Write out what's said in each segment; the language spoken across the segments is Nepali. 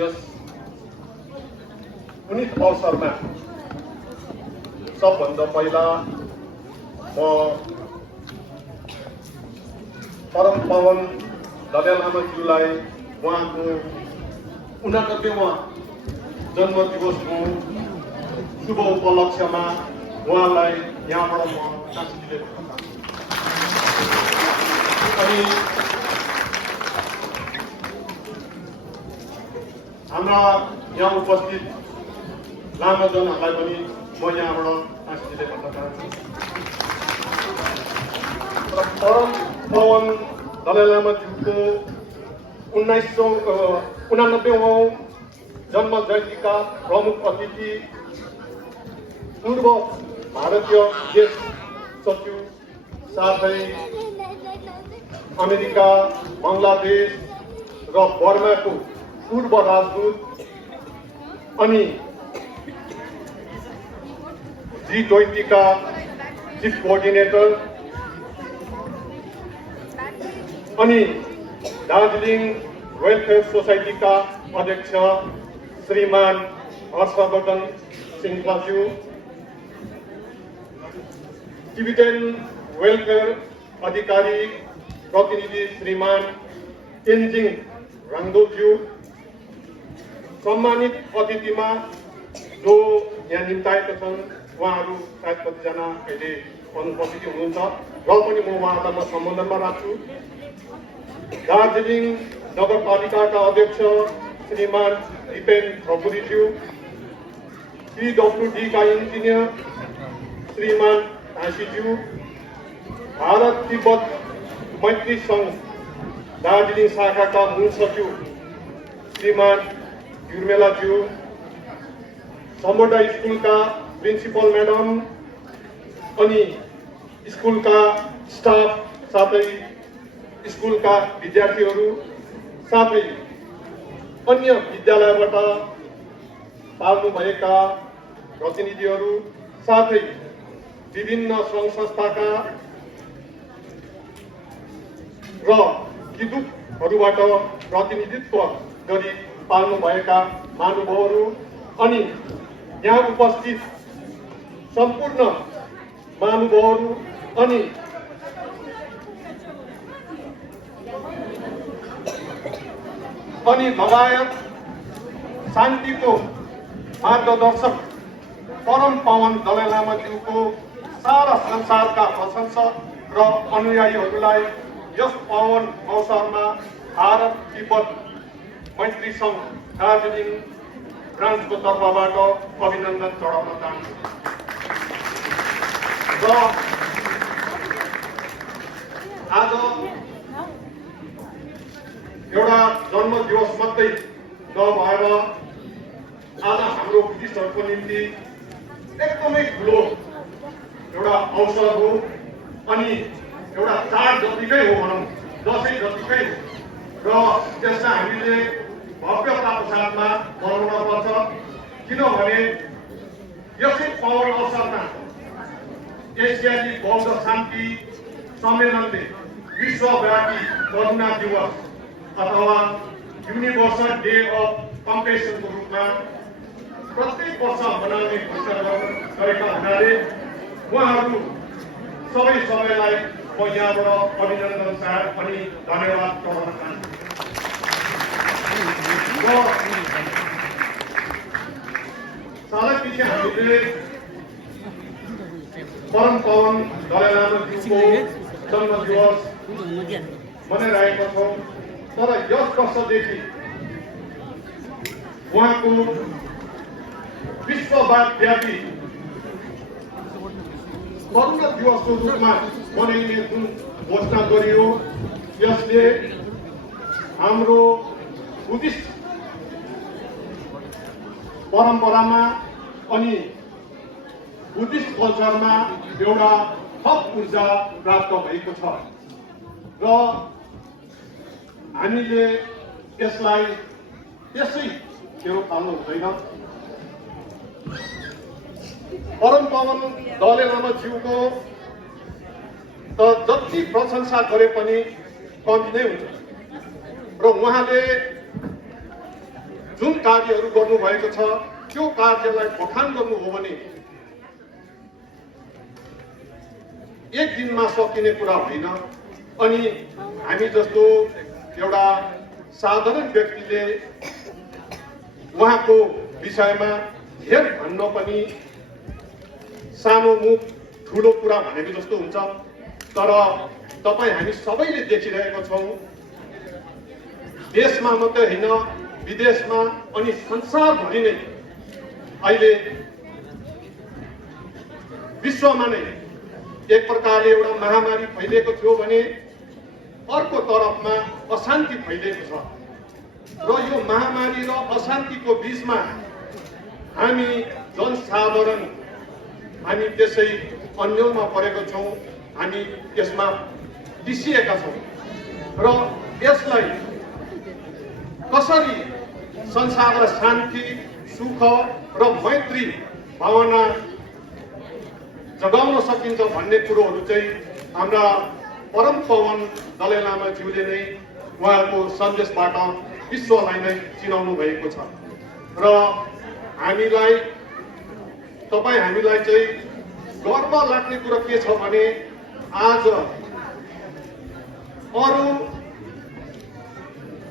यस पुनित अवसरमा सबभन्दा पहिला म परम पवन दलाई लामाज्यूलाई उहाँको 69वां जन्म दिवसको शुभ उपलक्ष्यमा उहाँलाई यहाँबाट म टाँसिदिँदै भन्न चाहन्छु। अनि हाम्रा यहाँ उपस्थित लामाजनहरूलाई पनि म यहाँबाट टाँसिदिँदै भन्न चाहन्छु। परम पवन दलाई लामाज्यूको 1989वां जन्म जयन्तीका प्रमुख अतिथि पूर्व भारतीय देश सचिव साथै अमेरिका, बङ्गलादेश र बर्माको पूर्व राजदूत अनि G20 का चीफ कोअर्डिनेटर अनि दार्जिलिङ वेलफेयर सोसाइटी का अध्यक्ष श्रीमान हर्षवर्धन सिंहज्यू, टिबेटन वेलफेयर अधिकारी प्रतिनिधि श्रीमान तेन्जिङ राङदोज्यू, सम्मानित अतिथिमा जो यहाँ निम्ताएका छन् उहाँहरू सायद कतिजना अहिले अनुपस्थित हुनुहुन्छ र पनि म उहाँहरूलाई सम्बोधनमा राख्छु। दार्जिलिङ नगरपालिकाका अध्यक्ष श्रीमान दिपेन ठकुरीज्यू, PWD का इंजीनियर श्रीमान आशीज्यू, भारत तिब्बत मैत्री संघ दार्जिलिङ शाखा का मूल सचिव श्रीमान युर्मेलाज्यू, सम्बोधा स्कूल का प्रिंसिपल मैडम अनि स्कूल का स्टाफ साथै स्कूल का विद्यार्थीहरू साथै अन्य विद्यालयबाट पाल्नु भएका प्रतिनिधिहरू साथै विभिन्न सङ्घ संस्थाका र विद्युतहरूबाट प्रतिनिधित्व गरी पाल्नु भएका महानुभावहरू अनि यहाँ उपस्थित सम्पूर्ण महानुभावहरू अनि लगायत शान्तिको मार्गदर्शक परम पवन दलाई लामाज्यूको सारा संसारका प्रशंसक र अनुयायीहरूलाई यस पावन अवसरमा भारत तिब्बत मैत्री संघ दार्जिलिङ ब्रान्चको तर्फबाट अभिनन्दन चढाउन चाहन्छु। र आज एउटा जन्म दिवस मात्रै नभएर आज हाम्रो बुद्धिस्टहरूको निम्ति एकदमै ठुलो एउटा अवसर हो अनि एउटा चाड जतिकै हो भनौँ, दसैँ जतिकै हो र त्यसलाई हामीले भव्यताको साथमा मनाउन पर्छ। किनभने यसै पावन अवसरमा एसियाली बौद्ध शान्ति सम्मेलनले विश्वव्यापी करुणा दिवस अथवा युनिभर्सल डे अफ कम्पेसनको रूपमा प्रत्येक वर्ष मनाउने घोषणा गरेका हुनाले उहाँहरू सबैलाई म यहाँबाट अभिनन्दन अनि धन्यवाद चढाउन चाहन्छु। सालै पछि हामीले परम पवन दलाई लामाज्यूको जन्म दिवस मनाइरहेका छौँ। तर यस वर्षदेखि उहाँको विश्वव्यापी करुणा दिवसको रूपमा मनाइने जुन घोषणा गरियो यसले हाम्रो बुद्धिस्ट परम्परामा अनि बुद्धिस्ट कल्चरमा एउटा थप ऊर्जा प्राप्त भएको छ र हामीले यसलाई त्यसै खेरो फाल्नु हुँदैन। परम पवन दलाई लामाज्यूको त जति प्रशंसा गरे पनि कमी नै हुन्छ र उहाँले जुन कार्यहरू गर्नुभएको छ त्यो कार्यलाई बखान गर्नु हो भने एक दिनमा सकिने कुरा होइन। अनि हामी जस्तो एउटा साधारण व्यक्तिले उहाँको विषयमा धेर भन्न पनि सानो मुख ठुलो कुरा भनेको जस्तो हुन्छ। तर तपाईँ हामी सबैले देखिरहेका छौँ, देशमा मात्रै होइन विदेशमा अनि संसारभरि नै अहिले विश्वमा नै एक प्रकारले एउटा महामारी फैलिएको थियो भने अर्को तर्फमा अशान्ति फैलिएको छ। र यो महामारी र अशान्तिको बीचमा हामी जनसाधारण हामी त्यसै अन्यलमा परेको छौँ, हामी यसमा पिसिएका छौँ। र यसलाई कसरी संसारलाई शान्ति सुख र मैत्री भावना जगाउन सकिन्छ भन्ने कुरोहरू चाहिँ हाम्रा परम पवन दलाई लामाज्यूले नै उहाँको सन्देशबाट विश्वलाई नै चिनाउनु भएको छ। र हामीलाई चाहिँ गर्व लाग्ने कुरो के छ भने आज अरू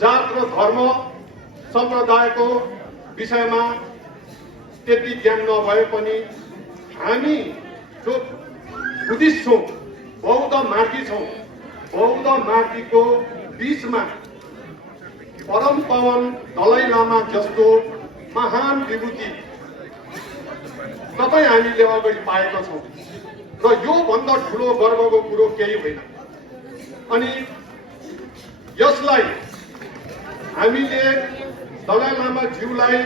जात र धर्म सम्प्रदायको विषयमा त्यति ज्ञान नभए पनि हामी जो बुद्धिस्ट छौँ, बौद्ध मार्गी छौँ, बौद्ध मार्गीको बीचमा परम पवन दलाई लामा जस्तो महान विभूति तपाईँ हामीले अगाडि पाएका छौँ। र यो भन्दा ठुलो गर्वको कुरो केही होइन। अनि यसलाई हामीले दलाई लामाज्यूलाई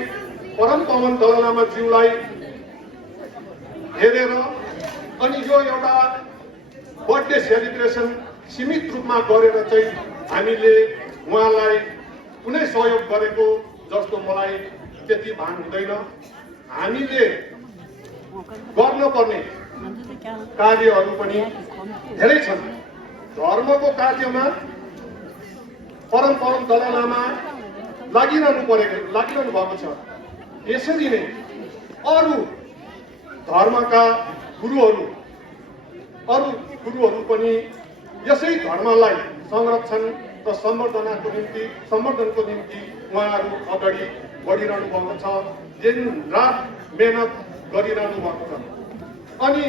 परम पवन दलाई लामाज्यूलाई हेरेर अनि यो एउटा बर्थडे सेलिब्रेसन सीमित रूपमा गरेर चाहिँ हामीले उहाँलाई कुनै सहयोग गरेको जस्तो मलाई त्यति भान हुँदैन। हामीले गर्नुपर्ने कार्यहरू पनि धेरै छन्। धर्मको कार्यमा परम दलाई लामा लागिरहनु भएको छ। यसरी नै अरू धर्मका गुरुहरू पनि यसै धर्मलाई संरक्षण र सम्वर्धनको निम्ति उहाँहरू अगाडि बढिरहनु भएको छ। दिन रात मेहनत गरिरहनु भएको छ। अनि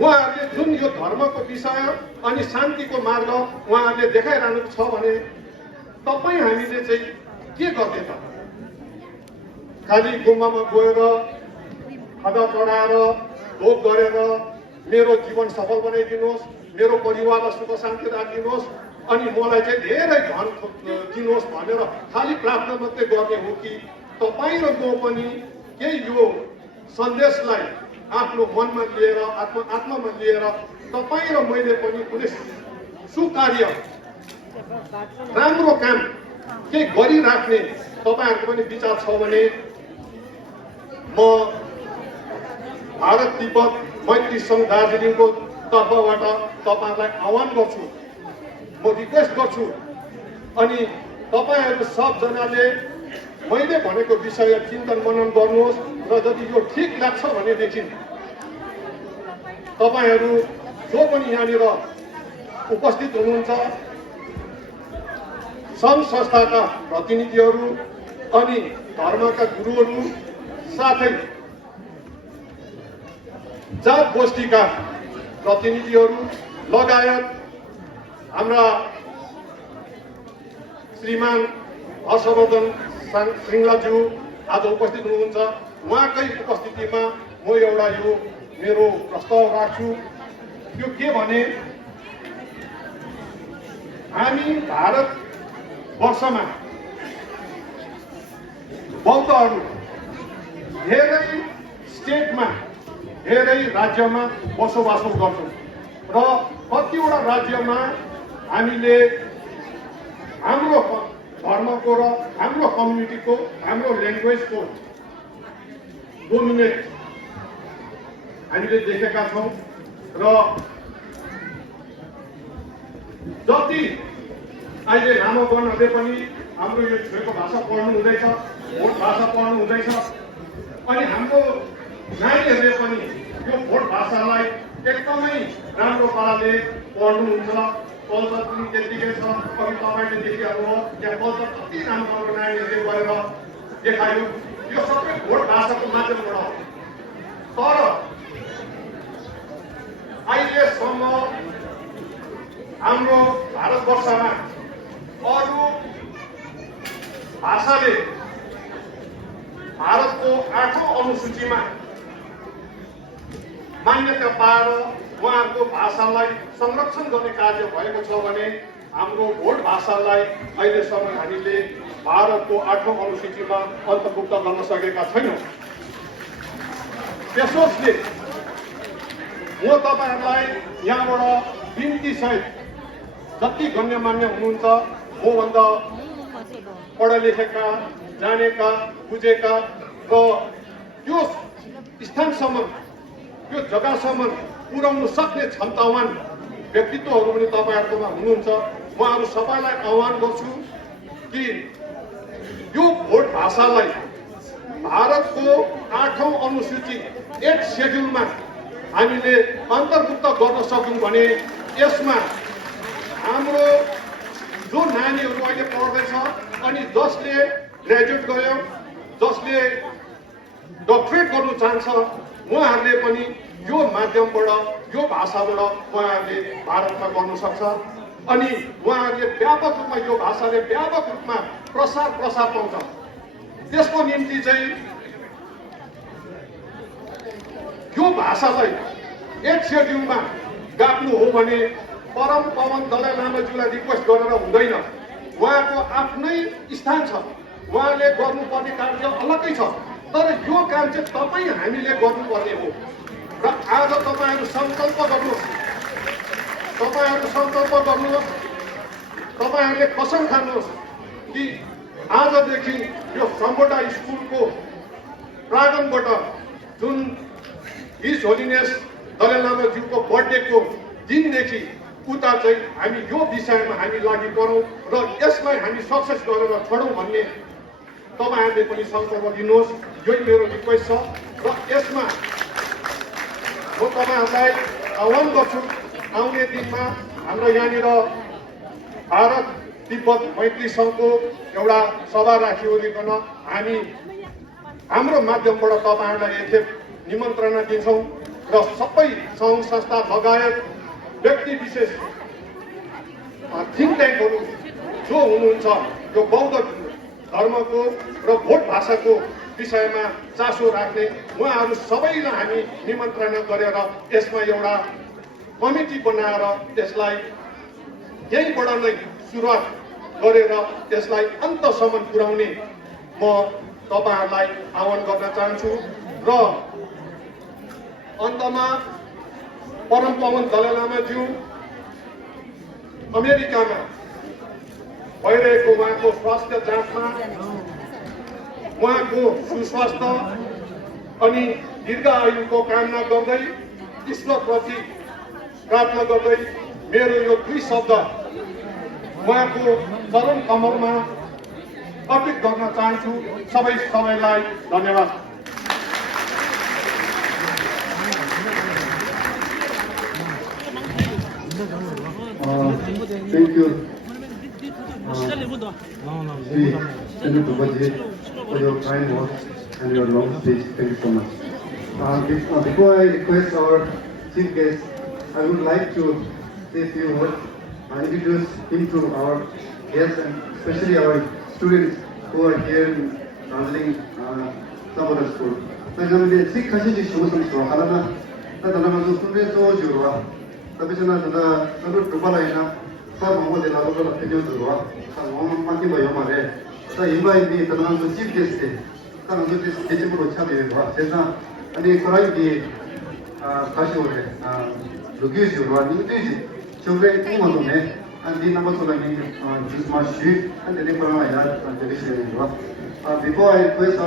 उहाँहरूले जुन यो धर्मको विषय अनि शान्तिको मार्ग उहाँहरूले देखाइरहनु छ भने तपाईँ हामीले चाहिँ के गर्ने त? खालि गुम्बामा गएर खदा चढाएर भोग गरेर मेरो जीवन सफल बनाइदिनुहोस्, मेरो परिवारलाई सुख शान्ति राखिदिनुहोस् अनि मलाई चाहिँ धेरै धन दिनुहोस् भनेर खालि प्रार्थना मात्रै गर्ने हो कि तपाईँ र म पनि केही यो सन्देशलाई आफ्नो मनमा लिएर आत्मामा लिएर तपाईँ र मैले पनि कुनै सुकार्य राम्रो काम केही गरिराख्ने तपाईँहरूको पनि विचार छ भने म भारत तिब्बत मैत्री सङ्घ दार्जिलिङको तर्फबाट तपाईँहरूलाई आह्वान गर्छु, म रिक्वेस्ट गर्छु। अनि तपाईँहरू सबजनाले मैले भनेको विषय चिन्तन मनन गर्नुहोस् र यदि यो ठिक लाग्छ भनेदेखि तपाईँहरू जो पनि यहाँनिर उपस्थित हुनुहुन्छ सङ्घ संस्थाका प्रतिनिधिहरू अनि धर्मका गुरुहरू साथै जात गोष्ठीका प्रतिनिधिहरू लगायत हाम्रा श्रीमान हर्षवर्धन श्रृङ्गलाज्यू आज उपस्थित हुनुहुन्छ। उहाँकै उपस्थितिमा म एउटा यो मेरो प्रस्ताव राख्छु। यो के भने हामी भारतवर्षमा बौद्धहरू धेरै स्टेटमा धेरै राज्यमा बसोबासो गर्छौँ र कतिवटा राज्यमा हामीले हाम्रो धर्मको र हाम्रो कम्युनिटीको हाम्रो ल्याङ्ग्वेजको डोमिनेट हामीले देखेका छौँ। र जति अहिले लामो वनहरूले पनि हाम्रो यो छोएको भाषा पढ्नु हुँदैछ, भोट भाषा पढ्नु हुँदैछ। अनि हाम्रो नानीहरूले पनि यो भोट भाषालाई एकदमै राम्रो पाराले पढ्नुहुन्छ। कल्चर पनि त्यत्तिकै छ। अघि तपाईँले देखिहाल्नु हो, यहाँ कल्चर कति राम्रो नानीहरूले गरेर देखायो। यो सबै भोट भाषाको माध्यमबाट हो। तर अहिलेसम्म हाम्रो भारतवर्षमा अरू भाषाले भारतको 8औं अनुसूचीमा मान्यता पाएर उहाँहरूको भाषालाई संरक्षण गर्ने कार्य भएको छ भने हाम्रो भोट भाषालाई अहिलेसम्म हामीले भारतको 8औं अनुसूचीमा अन्तर्भुक्त गर्न सकेका छैनौँ। त्यसोस्ले म तपाईहरुलाई यहाँबाट बिन्ती सहित जति गण्यमान्य हुनुहुन्छ मभन्दा पढा लेखेका, जानेका, बुझेका र त्यो स्थानसम्म, त्यो जग्गासम्म पुर्याउन सक्ने क्षमतावान व्यक्तित्वहरू पनि तपाईहरुकोमा हुनुहुन्छ। उहाँहरू सबैलाई आह्वान गर्छु कि यो भोट भाषालाई भारतको 8औं अनुसूची 8 शेड्युलमा हामीले अन्तर्भुक्त गर्न सक्यौं भने यसमा हाम्रो जो नानीहरू अहिले पढ्दैछ अनि जसले ग्रेजुएट गर्यो, जसले डक्टरेट गर्नु चाहन्छ, उहाँहरूले पनि यो माध्यमबाट, यो भाषाबाट उहाँहरूले भारतमा गर्न सक्छ। अनि उहाँहरूले व्यापक रूपमा यो भाषाले व्यापक रूपमा प्रसार पाउँछ। त्यसको निम्ति चाहिँ यो भाषालाई 8 शेड्युलमा गाप्नु हो भने परम पवन दलाई लामाज्यूलाई रिक्वेस्ट गरेर हुँदैन। उहाँको आफ्नै स्थान छ, उहाँले गर्नुपर्ने कार्य अलग्गै छ। तर यो काम चाहिँ तपाईँ हामीले गर्नुपर्ने हो। र आज तपाईहरु संकल्प गर्नुहोस्, तपाईहरुले कसम खानुहोस् कि आजदेखि यो सम्बोटा स्कुलको प्राङ्गणबाट जुन हिज होलिनेस दलाई लामाज्यूको बर्थडेको दिनदेखि उता चाहिँ हामी यो विषयमा हामी लागि परौँ र यसलाई हामी सक्सेस गरेर छोडौँ भन्ने तपाईहरुले पनि संकल्प लिनुहोस्। यही मेरो रिक्वेस्ट छ। र यसमा म तपाईहरुलाई आह्वान गर्छु, आउने दिनमा हाम्रो यहाँनिर भारत तिब्बत मैत्री सङ्घको एउटा सभा राखिवरिकन हामी हाम्रो माध्यमबाट तपाईहरुलाई यथेप निमन्त्रणा दिन्छौँ र सबै सङ्घ संस्था लगायत व्यक्ति विशेष थिङ्क ट्याङ्कहरू जो हुनुहुन्छ यो बौद्ध धर्मको र भोट भाषाको विषयमा चासो राख्ने उहाँहरू सबैलाई हामी निमन्त्रणा गरेर यसमा एउटा कमिटी बनाएर यसलाई यहीँबाट नै सुरुवात गरेर यसलाई अन्तसम्म पुर्याउने म तपाईहरुलाई आह्वान गर्न चाहन्छु। र अन्तमा परम पवन दलाई लामाज्यू अमेरिकामा भइरहेको उहाँको स्वास्थ्य जाँचमा उहाँको सुस्वास्थ्य अनि दीर्घायुको कामना गर्दै ईश्वरप्रति प्रार्थना गर्दै मेरो यो 2 शब्द उहाँको चरण कमलमा अर्पित गर्न चाहन्छु। सबैलाई धन्यवाद। Thank you, Shri Bhupaji, for your kind words and your long speech. Thank you so much. Before I request our chief guest, I would like to say a few words and introduce him to our guests and especially our students who are here in Darjeeling Samboda School. So, 저는 식 하시지 좋으십니까? 하나나 나는 student 또 주로와. तबेजना जदा सबै टुपालाइना सब हमो देला लोगला फेजो जुवा ता हम माकी भयो मारे ता इबाइ नि तनाम जो चीफ गेस्ट थे ता हम जो स्टेज पर अच्छा दे बा सेना अनि खराई दि काशी होरे लुगी जुवा नि दि चोरे इ मनो ने अनि नम्बर सोला नि जिस मा शी अनि ने परा या जले से जुवा before I request